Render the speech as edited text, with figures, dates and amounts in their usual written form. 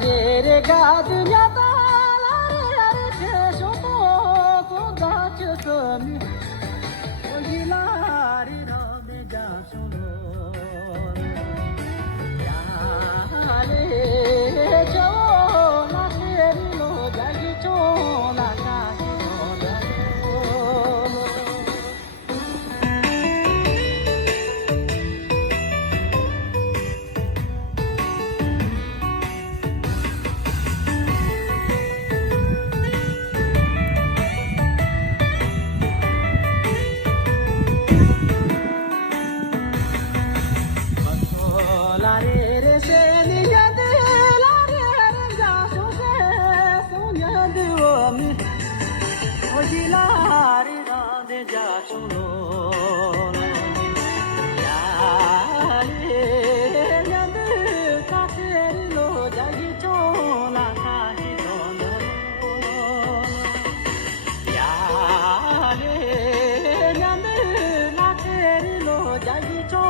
re ga dunya ta la re che so to da che so mi oi la ri ro me ja so lo ya re cho la se ri lo ja gi cho la ka hi lo da lo la re se ni ya de la re ja so se so nya de o mi oi la ri ro de ja so lo ya re nya de ka se ri lo ja gi cho la ka hi lo lo ya re nya de la se ri lo ja gi cho